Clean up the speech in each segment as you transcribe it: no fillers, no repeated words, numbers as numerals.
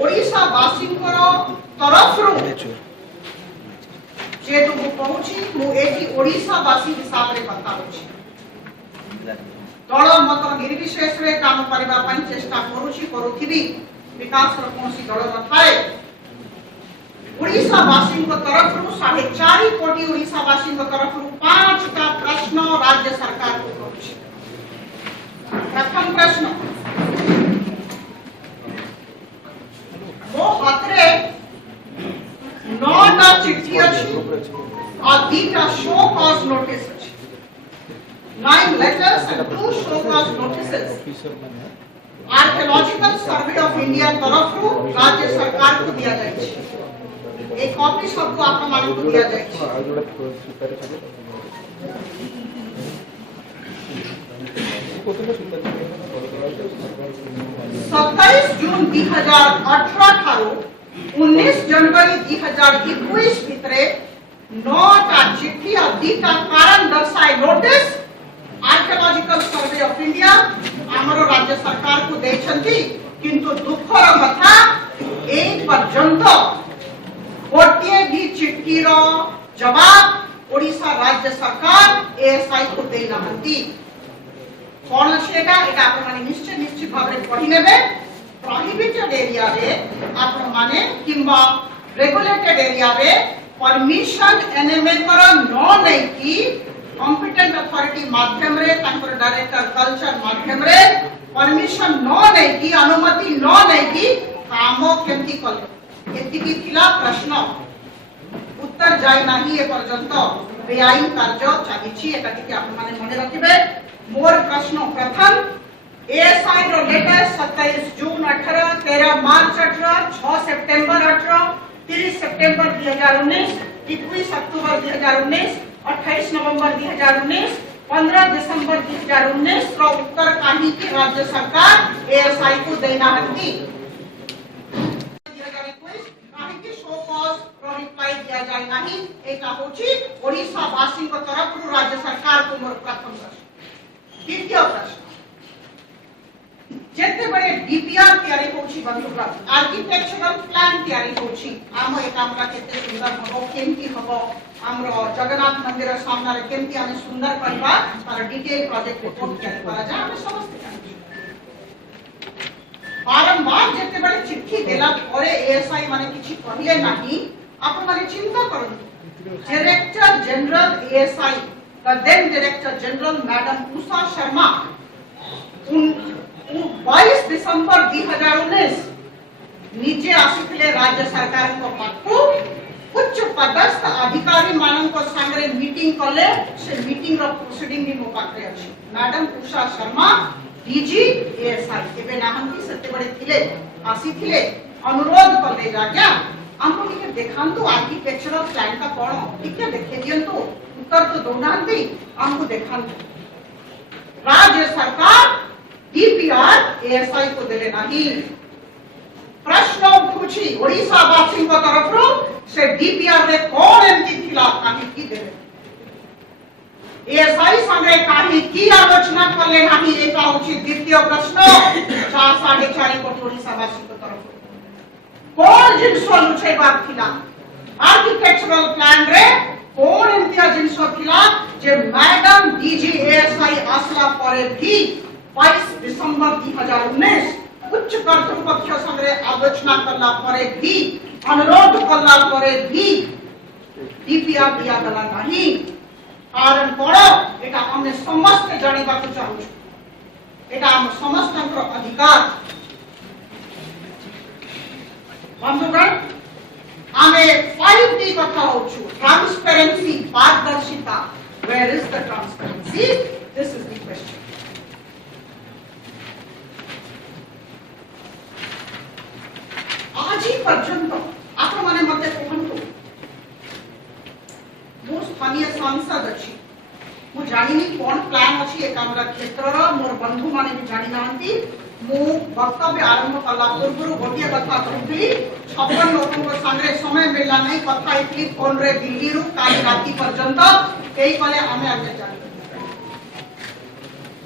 ओडिशा वासी तरफ जेतु मु कहूची मु एठी ओडिशा वासी हिसाब रे बताउची दल मत निर्विशेष रे काम करबा पई चेष्टा करूची करूथिबी विकास रो कोनसी दल न थाए ओडिशा वासी तरफ 4.5 कोटी ओडिशा वासी तरफ 5टा प्रश्न राज्य सरकार को करूची। प्रथम प्रश्न मो हाथरे 9टा चिट्ठी अछि और 2टा शो कॉज नोटिस अछि 9 letters and 2 show cause notices archaeological survey of India तरफ राज्य सरकार को दिया जाय छै। एक कॉपी सबको आपन मान को दिया जाय छै। 27 जून 2018 ठारू 19 जनवरी 2021 भितरे 9टा चिट्ठी और 2टा कारण दर्शाए notice archaeological survey of India हमरो राज्य सरकार को देछंती किंतु दुखर कथा ए पर्यंत गोटे भी चिट्ठी रो जवाब ओडिशा राज्य सरकार एएसआई को दे नहंती। कोन छेगा एटा आपण माने निश्चित भाव रे पढि नेबे प्रोहिबिटेड एरिया रे आपण माने किंबा रेगुलेटेड एरिया रे परमिशन एनएमए कर न नै की कॉम्पिटेंट अथॉरिटी माध्यम रे तांकर डायरेक्टर कल्चर माध्यम रे परमिशन न नै की अनुमति न नै की काम केमती कले एति की थिला प्रश्न उत्तर जाय नाही ए पर्यंत बेआईन कार्य चालिछि एटा टिके आपण माने मने रखिबे। मोर प्रश्न प्रथम एएसआई रो लेटर 27 जून 18 13 मार्च 18 6 सितंबर 18 30 सितंबर 2019 21 अक्टूबर 2019 28 नवंबर 2019 15 दिसंबर 2019 रो उत्तर काहे की राज्य सरकार एएसआई को देना हंती 2021 काहे की शो कॉज रो रिप्लाई दिया जाय नाही एटा होची ओडिशा वासी को तरफ राज्य सरकार को मोर प्रथम प्रश्न। द्वितीय प्रश्न जेते बड़े डीपीआर तयारी होची बंधुगण आर्किटेक्चरल प्लान तयारी होची आम ए काम का केते सुंदर हबो केमती हबो हमरो जगन्नाथ मंदिर सामने रे केमती हम सुंदर करबा तार डिटेल प्रोजेक्ट रिपोर्ट तयारी करा जा हम समस्त जानि बारंबार जेते बड़े चिट्ठी देला परे एएसआई माने किछि कहले नाही आपण माने चिंता करन director general ASI the then director general madam Usha Sharma 22 दिसंबर 2019 नीचे आसिथिले राज्य सरकार को पाखु उच्च पदस्थ अधिकारी मानन को संगे मीटिंग कले से मीटिंग रो प्रोसीडिंग भी मो पाखरे अछि। Madam Usha Sharma DG ASI एबे नाहंती सते बड़े थिले आसिथिले अनुरोध कले जाग्या हमको टिके देखांतु आर्किटेक्चरल प्लान का कोन टिके देखे दियंतु उत्तर तो दोनांती हमको देखांतु राज्य सरकार डीपीआर एएसआई को देले नहीं। प्रश्न पूछी ओडिशा वासी को तरफ से डीपीआर रे कोन एमती थिला काहे की देले एएसआई संगे काहे की आलोचना करले नहीं एटा होची द्वितीय प्रश्न 4.5 कोटी ओडिशा वासी को तरफ कोन जिनसो लुचेबा थिला आर्किटेक्चरल प्लान रे कोन एमती जिनसो थिला जे मैडम डीजी एएसआई आसला परे भी 22 दिसंबर 2019 उच्च कर्तृपक्ष संगे आलोचना करला परे भी अनुरोध करला परे भी डीपीआर दिया गला नहीं। कारण कोन एटा हमने समस्त जानिबा को चाहू एटा हम समस्त अधिकार बंधुगण आमे 5टी कथा होछु ट्रांसपेरेंसी पारदर्शिता where is the transparency this is the question. आज पर्यंत आपण माने मते कहंतु मो स्थानीय सांसद अछि मु जानिनी कोन प्लान अछि ए कामरा क्षेत्र रो मोर बंधु माने भी जानि नांती मु वक्तव्य आरंभ कला पूर्व गोटिया कथा कहथि 56 लोगों को संगे समय मिलला नहीं कथा इतली फोन रे दिल्ली रु काल राती पर्यंत केई कले हमें आगे जानि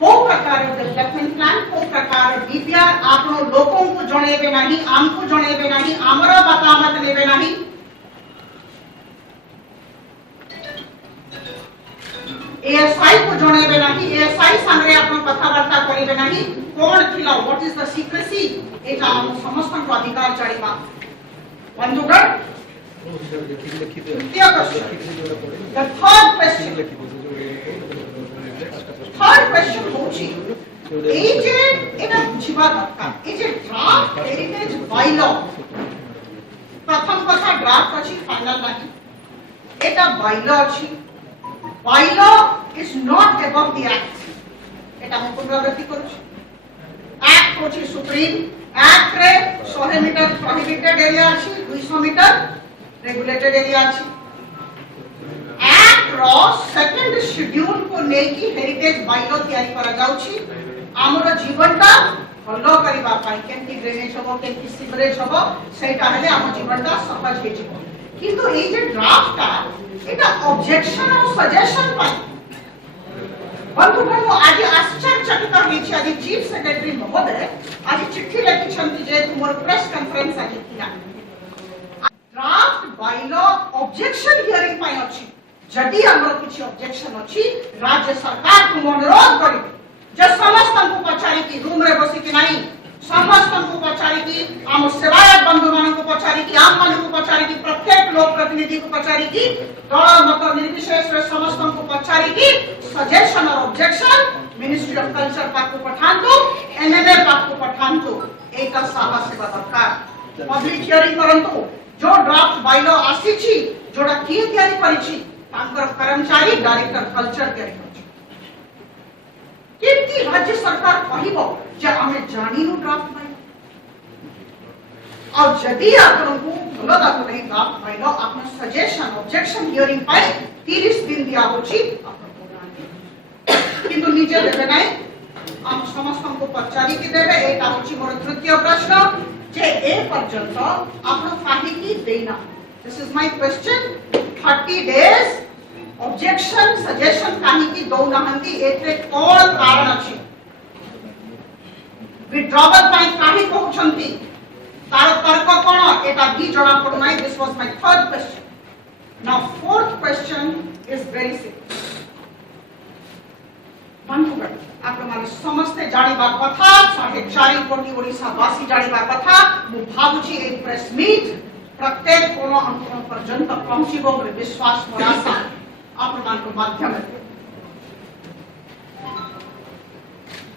को प्रकार डेवलपमेंट प्लान को प्रकार डीपीआर आपण लोकों को जणेबे नाही आमको जणेबे नाही आमर मतामत नेबे नाही एएसआई को जणेबे नाही एएसआई संगे आपण कथावार्ता करिबे नाही कोन थिला व्हाट इज द सीक्रेसी एटा हम समस्त को अधिकार चढ़ीबा बंधुगण थर्ड क्वेश्चन होची ए जे एटा बुझिबा दरकार ए जे ड्राफ्ट हेरिटेज बायलॉ प्रथम कथा ड्राफ्ट अछि फाइनल नाही एटा बायलॉ अछि bylaw is not above the act एटा हम पुनरावृत्ति करू एक्ट होची सुप्रीम एक्ट रे 100 मीटर प्रोहिबिटेड एरिया अछि 200 मीटर रेगुलेटेड एरिया अछि एक्ट रो सेकंड शेड्यूल को नेकी हेरिटेज बायलॉ तयारी करा जाउछि हमर जीवनटा भलो करिबा पाई केंति ड्रेनेज हबो केंति सीवरेज हबो सेटा हेले हम जीवनटा सहज हे जिवो किंतु ए जे ड्राफ्टटा एटा ऑब्जेक्शन और सजेशन पाई बंधुगण आज आश्चर्यचकित होइछि आज चीफ सेक्रेटरी महोदय आज चिट्ठी लिखि छंती जे तुमर प्रेस कॉन्फ्रेंस आज थिला ड्राफ्ट बायलॉ ऑब्जेक्शन हियरिंग पाई अछि जदि हमर किछि ऑब्जेक्शन अछि राज्य सरकार को अनुरोध करिबे जे समस्त को पचारी की रूम रे बसी कि नहीं समस्त को पचारी की हम सेवायत बंधु मान को पचारी की आम मान को पचारी की प्रत्येक लोक प्रतिनिधि को पचारी की दल मत निर्विशेष रे समस्त को पचारी की सजेशन और ऑब्जेक्शन मिनिस्ट्री ऑफ कल्चर पाक को पठांतु एमएमए पाक को पठांतु एटा साहस से दरकार पब्लिक हियरिंग करंतु जो ड्राफ्ट बायलॉ आसी छी जोडा की तयारी करिछि तांकर कर्मचारी डायरेक्टर कल्चर तयारी केमती राज्य सरकार कहिबो जे हमें जानिनु ड्राफ्ट बायलॉ और जदि आपनको भलो लागो नहीं ड्राफ्ट बायलॉ आपन सजेशन ऑब्जेक्शन हियरिंग पाई 30 दिन दिया होछि किंतु निजे देबे नहीं हम समस्त को पचारी की देबे एटा होछि मोर तृतीय प्रश्न जे ए पर्यंत आपन काहे की देना this is my question 30 days objection suggestion काहे की दो नहंती एते कोन कारण अछि विड्रॉवल पाई काहे कहउछंती तार तर्क कोन एटा भी जणा पडु नै this was my third question now fourth question is very simple बंधुगण आपण माने समस्त जानिबा कथा 4.5 कोटी ओडिसा वासी जानिबा कथा मु भाबुची ए प्रेस मीट प्रत्येक कोन अंक पर्यंत पहुंचीबो मोर विश्वास मोर आशा आपण मान को माध्यम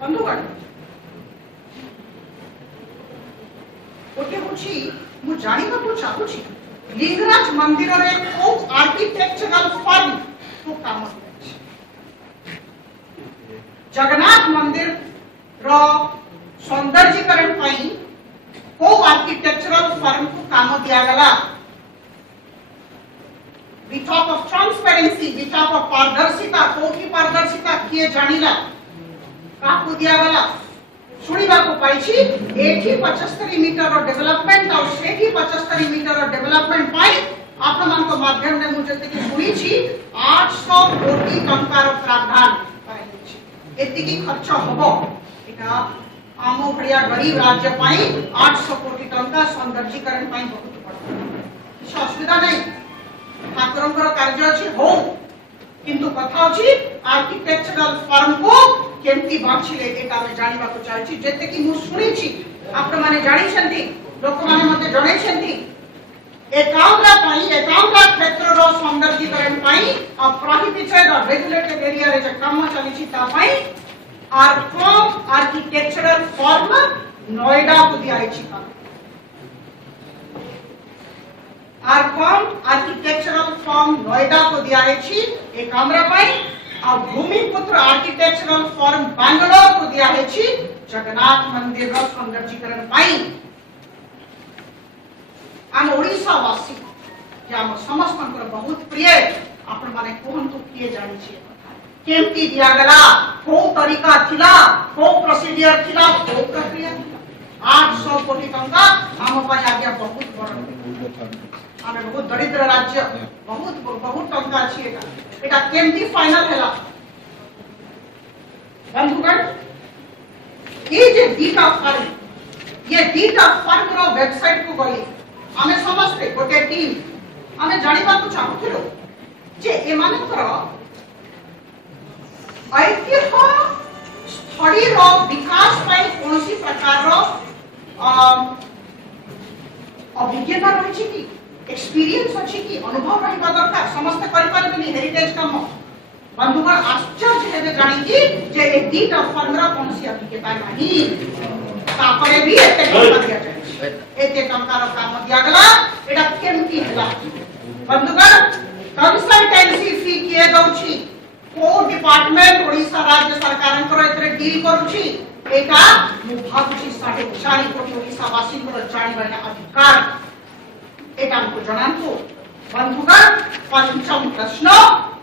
बंधुगण ओटे होची मु जानिबा को चाहूची लिंगराज मंदिर रे को आर्किटेक्चरल फर्म को काम जगन्नाथ मंदिर रो सौंदर्यीकरण पई को आर्किटेक्चरल फर्म को काम दिया गला we talk of transparency we talk of पारदर्शिता कोठी पारदर्शिता किए जानिला काकू दिया गला सुनिबा को पाइछि एठी 75 मीटर रो डेवलपमेंट और सेठी 75 मीटर रो डेवलपमेंट पाई आपण मान को माध्यम ने मुझे तक सुनी छी 800 कोटी टंका रो प्रावधान कराइछि एति की खर्च होबो एटा आमो बढ़िया गरीब राज्य पाई 800 कोटी टंका सौंदर्यीकरण पाई बहुत पड़ो असुविधा नहीं ठाकुरंकर कार्य अछि हो किंतु कथा अछि आर्किटेक्चरल फर्म को केमती बाछिले एटा में जानिबा को चाहि जेते कि मु सुनि छी आपण माने जानि छथि लोक माने मते जणै छथि एकाउंटा क्षेत्र रो सौंदर्यीकरण पाई आ प्रोहिबिटेड और रेगुलेटेड एरिया रे जे काम चली छी ता पाई आर्कॉम आर्किटेक्चरल फर्म नोएडा को दिया छी आर्कॉम आर्किटेक्चरल फर्म नोएडा को दिया छी एक हमरा पाई आ भूमिपुत्र आर्किटेक्चरल फर्म बेंगलोर को दिया छी जगन्नाथ मंदिर रो सौंदर्यीकरण पाई आम ओडिसा वासी जे आम समस्त बहुत प्रिय आपण माने कोहंतु किए जानि छी केमती दिया गला को तरीका थिला को प्रोसीजर थिला को प्रक्रिया 800 कोटी टंका आम पाई आज्ञा बहुत बड़ आमे बहुत दरिद्र राज्य बहुत बहुत टंका छी एटा केमती फाइनल हैला बंधुगण ये जे दीटा फर्म रो वेबसाइट को गली आमे समस्ते गोटे टीम आमे जानिबा को चाहूथिलो जे एमानकर ऐतिह्य स्थली रो विकास पाई कोनसी प्रकार रो अभिज्ञता रही कि एक्सपीरियंस अच्छी कि अनुभव रहिबा दरकार समस्त करि पारबेनी हेरिटेज काम बंधुगण आश्चर्य हेबे जानि कि जे ए दीटा फर्मरा कोनसी अभिज्ञता नाही तापरे भी एते टंका दिया जाय एते टंकार काम दिया गला एटा केमती हला बंधुगण कंसल्टेंसी फी किए दउछि को डिपार्टमेंट ओडिसा राज्य सरकार को एतरे डील करूछि एटा मु भाबुछि 4.5 कोटी ओडिसा वासी को जानिबार अधिकार एटा हमको जनांतु बंधुगण पंचम प्रश्न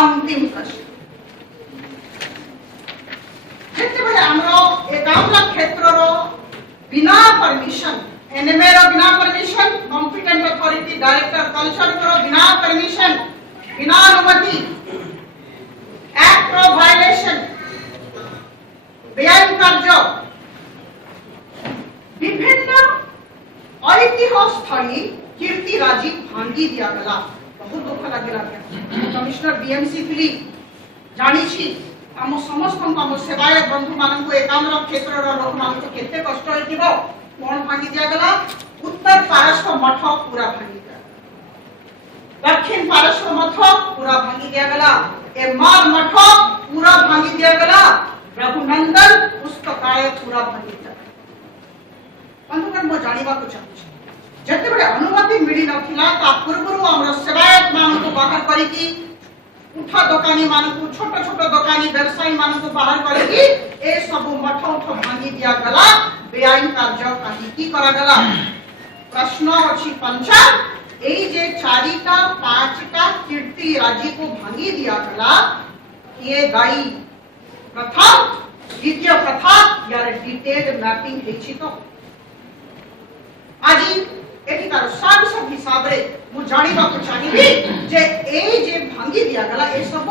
अंतिम प्रश्न जेते बले हमरो एकावला क्षेत्र रो बिना परमिशन एनएमए रो बिना permission competent authority director culture रो बिना परमिशन बिना अनुमति एक्ट रो वायलेशन बेआईन कार्य विभिन्न ऐतिह्य स्थली कीर्ति राजी भांगी दिया गला बहुत दुख लागिला कमिश्नर बीएमसी फिली जानी छी हम समस्त हम सेवाय बंधु मान को एकाम्र क्षेत्र रो लोक मान को केते कष्ट होइतिबो कोन भांगी दिया गला उत्तर पारस्व मठ पूरा भांगी दिया दक्षिण पारस्व मठ पूरा भांगी दिया गला एमार मठ पूरा भांगी दिया गला रघुनंदन पुस्तकालय पूरा भांगी दिया बंधुगण मो जानिबा को चाहू जते बडे अनुमति मिली नथिला ता पूर्वरु हमर सेवायत मान को बाहर करी की उठा दुकानी मान को छोट छोट दुकानी व्यवसायी मान को बाहर करी की ए सब मठ उठ भांगी दिया गला बेआईन कार्य काहे की करा गला प्रश्न अछि पंचा एई जे 4टा 5टा कीर्ति राजी को भांगी दिया गला ये दाई प्रथम द्वितीय प्रथा यार डिटेल्ड मैपिंग हेछि तो आज एटिकार सब हिसाब रे मु जानिबा को चाहिबी जे ए जे भांगी दिया गला ए सब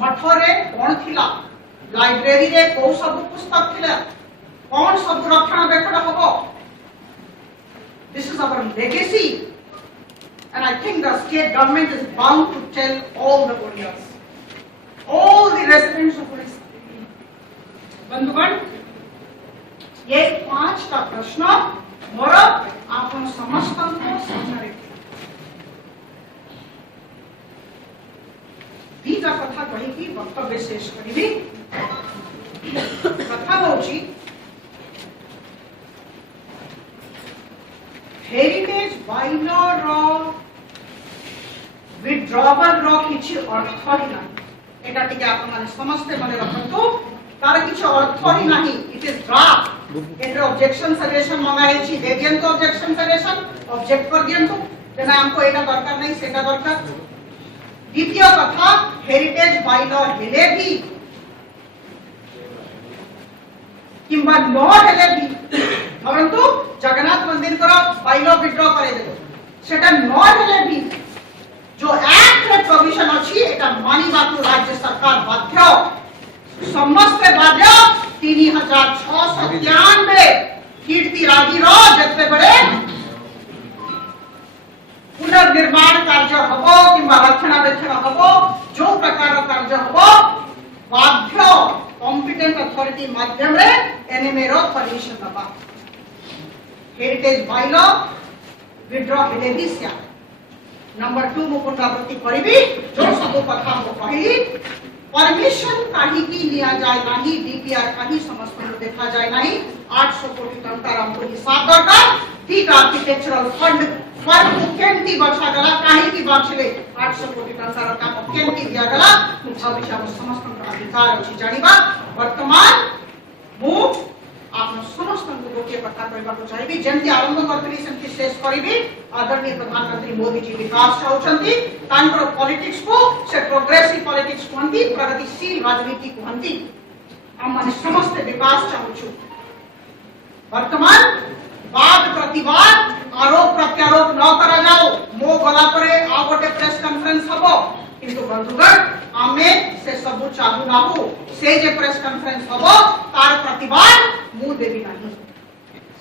मठ रे कोन थिला लाइब्रेरी रे को सब पुस्तक थिला कोन सब रक्षणाबेक्षण हबो this is our legacy and I think the state government is bound to tell all the Odias all the residents of Odisha बंधुगण ये 5टा प्रश्न मोर आपण समस्त को सामने दीटा कथा कहि की वक्तव्य शेष करिबी कथा होची हेरिटेज बाइलर रो विड्रॉवल रो किछि अर्थ ही ना एटा टिके आपण माने समस्त माने रखंतु तार किछि अर्थ ही नाही it is draft and objection suggestion मंगाई छी दे दियन तो ऑब्जेक्शन सजेशन ऑब्जेक्ट कर दियन तो जेना हमको एटा दरकार नहीं सेटा दरकार द्वितीय कथा हेरिटेज बाइलर हेले भी किंबा नो हेले भी परंतु जगन्नाथ मंदिर को बाइलर विड्रॉ करे देबो सेटा नो हेले भी जो एक्ट रे प्रोविजन अछि एटा मानिबा को राज्य सरकार बाध्य समस्त बाध्य 3693 कीर्ति राजी रो जते बड़े पुनर्निर्माण कार्य हबो किंबा रक्षणाबेक्षण हबो जो प्रकार कार्य हबो बाध्य कॉम्पिटेंट अथॉरिटी माध्यम रे एनएमए रो परमिशन दबा हेरिटेज बाइलॉ विड्रॉ हेले भी सिया नंबर 2 मु पुनरावृत्ति करिबी जो सब कथा को कहिली परमिशन काहे की लिया जाय नाही डीपीआर काहे समस्त को देखा जाय नाही 800 कोटी टंका हमको हिसाब दरकार ठीक आर्किटेक्चरल फंड फर को केंती बचा गला काहे की बाछले 800 कोटी टंका रो काम केंती दिया गला भविष्य में समस्त को अधिकार अछि जानिबा वर्तमान मु आप समस्त को गोटे कथा कहबा को चाहिबी जेंति आरंभ करतली सेंति शेष करिबी आदरणीय प्रधानमंत्री मोदी जी विकास चाहउछंती तांकर पॉलिटिक्स को से प्रोग्रेसिव पॉलिटिक्स कहंती प्रगतिशील राजनीति कहंती हम माने समस्त विकास चाहउछु वर्तमान वाद प्रतिवाद आरोप प्रत्यारोप न करा जाओ मो गला परे आ गोटे प्रेस कॉन्फ्रेंस हबो किंतु बंधुगण आमे से सब चाहू नाहु से जे प्रेस कॉन्फ्रेंस हबो तार प्रतिवाद मु देबी नहीं।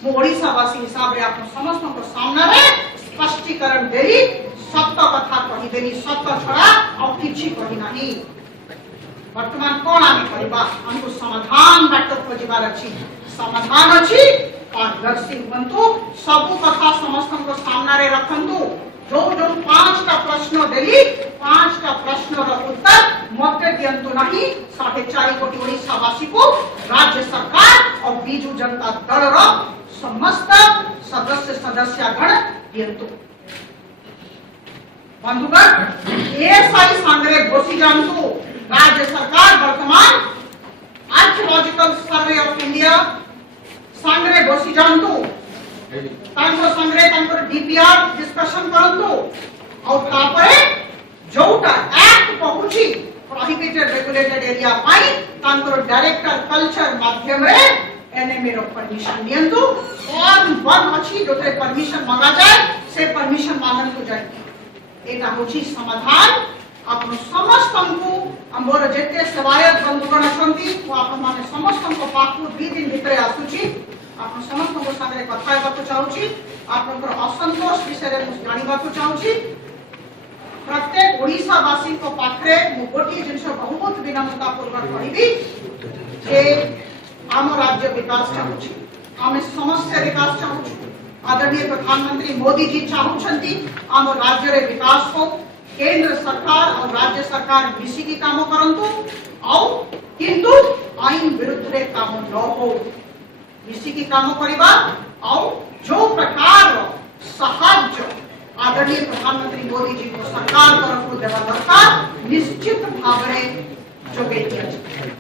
मु ओडिशावासी हिसाब रे आप समस्त को सामने रे स्पष्टीकरण देली, सत्य कथा कही देली, सत्य छड़ा और किछि कही नहीं। वर्तमान कोन आमे करबा, हमको समाधान बाट खोजबार अछि। समाधान अछि पारदर्शी हुंतु, सब कथा समस्त को सामने रे रखंतु। जो 5टा प्रश्न देली, 5टा प्रश्न रो उत्तर मते दियंतु नहीं। 4.5 कोटी ओडिशावासी को राज्य सरकार और बीजू जनता दल रो समस्त सदस्यगण दियंतु। बंधुगण एएसआई सांगरे बसी जानतु राज्य सरकार वर्तमान आर्कियोलॉजिकल सर्वे ऑफ इंडिया सांगरे बसी जानतु, तांको सांगरे तांको डीपीआर डिस्कशन करंतु और तापरे जोटा एक्ट पहुंची प्रोहिबिटेड रेगुलेटेड एरिया पाई तांको डायरेक्टर कल्चर माध्यम रे एनएमए रो परमिशन दियंतु। और वन अछि जोते परमिशन मांगा जाए से परमिशन मांगन को जाए। एटा होची समाधान। आपण समस्त को हमर जेते सेवायत बंधुगण अछंती वो आपण माने समस्त को पाखु 2 दिन भितरे आसुची। आपण समस्त को सागरे कथा हेबा को चाहूची। आपनकर असंतोष विषय रे मु जानिबा को चाहूची। प्रत्येक ओडिसा वासी को पाखरे मु गोटी जिंस बहुत विनम्रता पूर्वक कहिबी जे आम राज्य विकास चाहूची, आम समस्त विकास चाहूची। आदरणीय प्रधानमंत्री मोदी जी चाहूछंती आम राज्य रे विकास हो। केंद्र सरकार और राज्य सरकार मिसिकी काम करंतु और किंतु आईन विरुद्ध रे काम न हो। मिसिकी काम करबा और जो प्रकार सहाय्य आदरणीय प्रधानमंत्री मोदी जी को सरकार तरफ देवा दरकार निश्चित भाव रे जोगे दिया।